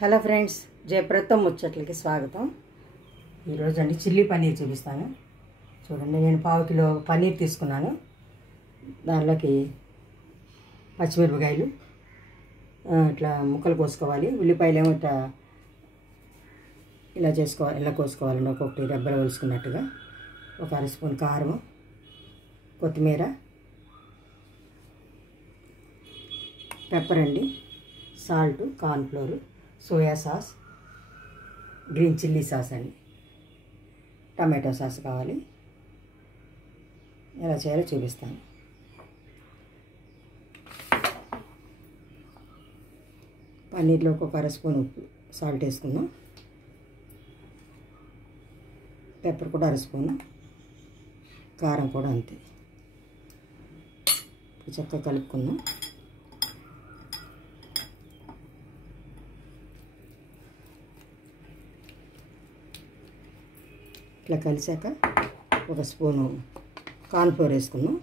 Hello friends, జయప్రదం ముచ్చట్లకి స్వాగతం. ఈరోజు అండి చిల్లీ పన్నీర్ చూపిస్తాను. చూడండి, నేను 1/2 కిలో పన్నీర్ తీసుకున్నాను. దానిలోకి పచ్చిమిరపకాయలు ఇట్లా ముక్కలు కోసుకోవాలి. ఉల్లిపాయలు ఏమో ఇలా చేసుకోవాలి, ఇలా కోసుకోవాలండి. ఒక్కొక్కటి రెబ్బలు వలుసుకున్నట్టుగా. ఒక 1/2 స్పూన్ కారం, కొత్తిమీర, పెప్పర్ అండి, salt, cornflour, soya sauce, green chilli sauce అండి, టమాటో సాస్ కావాలి. ఎలా చేయాలో చూపిస్తాను. పన్నీర్లో ఒక 1/2 స్పూన్ ఉప్పు, సాల్ట్ వేసుకుందాం. పెప్పర్ కూడా 1/2 స్పూను, కారం కూడా అంతే. చక్కగా కలుపుకుందాం. ఇట్లా కలిసాక 1 స్పూను కార్న్ఫ్లోర్ వేసుకున్నాం.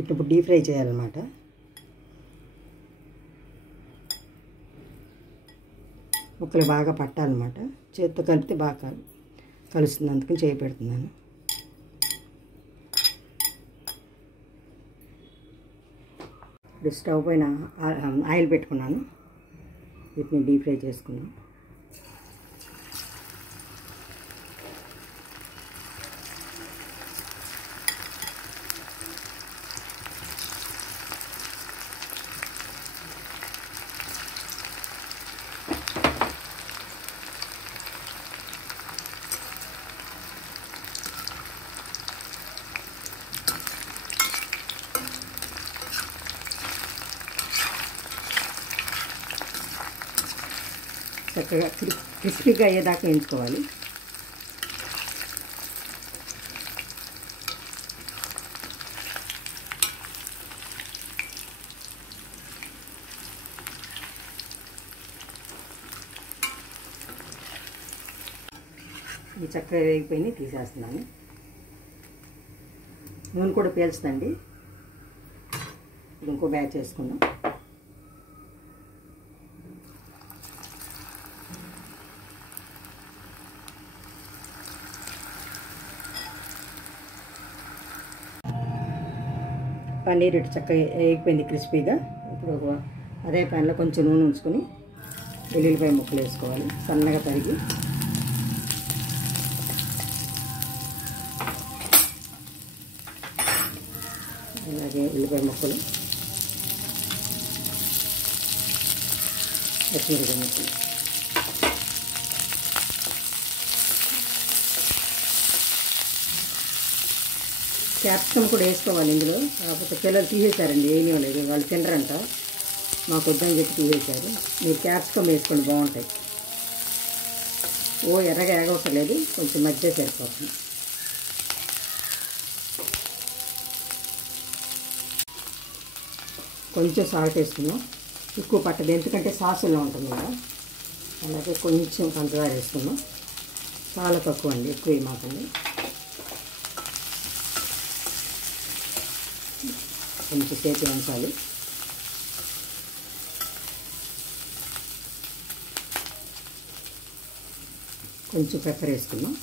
ఇప్పుడు డీప్ ఫ్రై చేయాలన్నమాట. ముక్కలు బాగా పట్టాలన్నమాట. చేతితో కలిపితే బాగా కలుస్తుంది, అందుకని చేయి పెడుతున్నాను. ఇప్పుడు స్టవ్ పైన ఆయిల్ పెట్టుకున్నాను. వీటిని డీప్ ఫ్రై చేసుకున్నాను. చక్కగా క్రిస్పీగా అయ్యేదాకా వేయించుకోవాలి. ఈ చక్కగా వేగిపోయి తీసేస్తున్నాను. నూనె కూడా పీల్చుదండి. ఇంకో బ్యాచ్ చేసుకుందాం. పన్నీర్ ఇటు చక్కగా వేగిపోయింది క్రిస్పీగా. ఇప్పుడు అదే ప్యాన్లో కొంచెం నూనె ఉంచుకొని వెల్లుల్లిపాయ ముక్కలు వేసుకోవాలి, సన్నగా తరిగి. అలాగే ఉల్లిపాయ ముక్కలు, పచ్చిమిరపకాయ ముక్కలు, క్యాప్సికమ్ కూడా వేసుకోవాలి ఇందులో. కాకపోతే పిల్లలు తీసేశారండి, వేయనివ్వలేదు. వాళ్ళు తినరంట, మాకు వద్దని చెప్పి తీసేశారు. మీరు క్యాప్సికమ్ వేసుకోండి, బాగుంటాయి. ఎర్రగా ఎగవసలేదు, కొంచెం మధ్య సరిపోతుంది. కొంచెం సాల్ట్ వేసుకుందాం. ఎక్కువ పట్టదు, ఎందుకంటే సాసుల్లో ఉంటుంది కదా. అలాగే కొంచెం పంచదార వేసుకుందాం. చాలా తక్కువ అండి, ఎక్కువ వేయమాకండి. కొంచెం సేపు ఉంచాలి. కొంచెం పెప్పర్ వేసుకుందాం.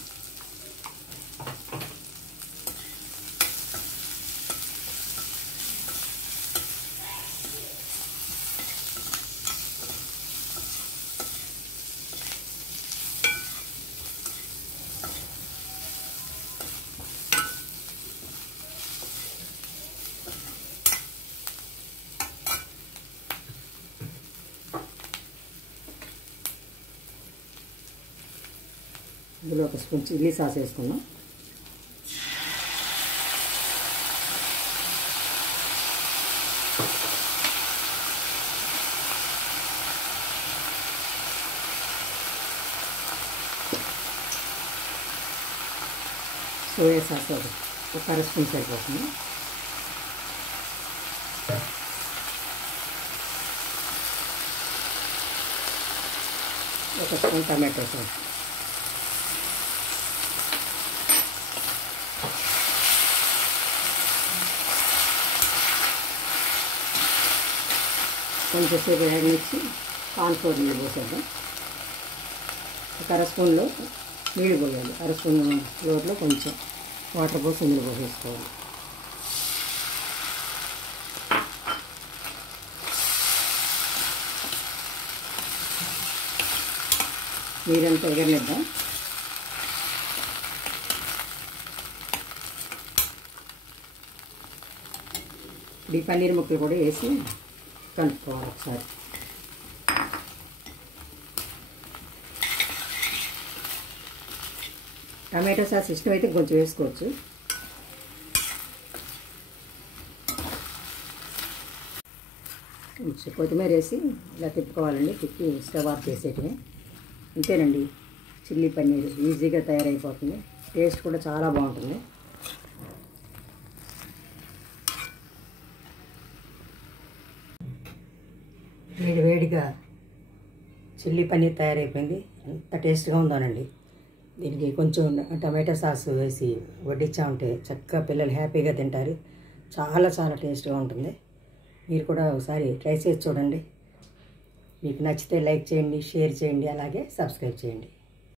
ఇందులో 1 స్పూన్ చిల్లీ సాస్ వేసుకున్నాం. సోయా సాస్ 1 స్పూన్ సరిపోతుంది. ఒక స్పూన్ టమాటో సాస్, కొంచెం సేపు వేగనిచ్చి కార్న్ఫ్లోర్ నీళ్ళు పోసేద్దాం. ఒక అర స్పూన్లో నీళ్ళు పోయాలి. అర స్పూన్ ఫ్లోర్లో కొంచెం వాటర్ పోసి నీళ్ళు పోసేసుకోవాలి. నీరంతా ఎగరనిద్దాం. ఈ పన్నీర్ ముక్కలు కూడా వేసి కలుపుకోవాలి ఒకసారి. టమాటో సాస్ ఇష్టమైతే కొంచెం వేసుకోవచ్చు. కొంచెం కొత్తిమీర వేసి ఇలా తిప్పుకోవాలండి. తిప్పి స్టవ్ ఆఫ్ చేసేటివి. అంతేనండి, చిల్లీ పన్నీర్ ఈజీగా తయారైపోతుంది. టేస్ట్ కూడా చాలా బాగుంటుంది. వేడిగా చిల్లీ పన్నీర్ తయారైపోయింది. ఎంత టేస్ట్గా ఉందోనండి. దీనికి కొంచెం టమాటో సాస్ వేసి వడ్డించామంటే చక్కగా పిల్లలు హ్యాపీగా తింటారు. చాలా చాలా టేస్ట్గా ఉంటుంది. మీరు కూడా ఒకసారి ట్రై చేసి చూడండి. మీకు నచ్చితే లైక్ చేయండి, షేర్ చేయండి, అలాగే సబ్స్క్రైబ్ చేయండి.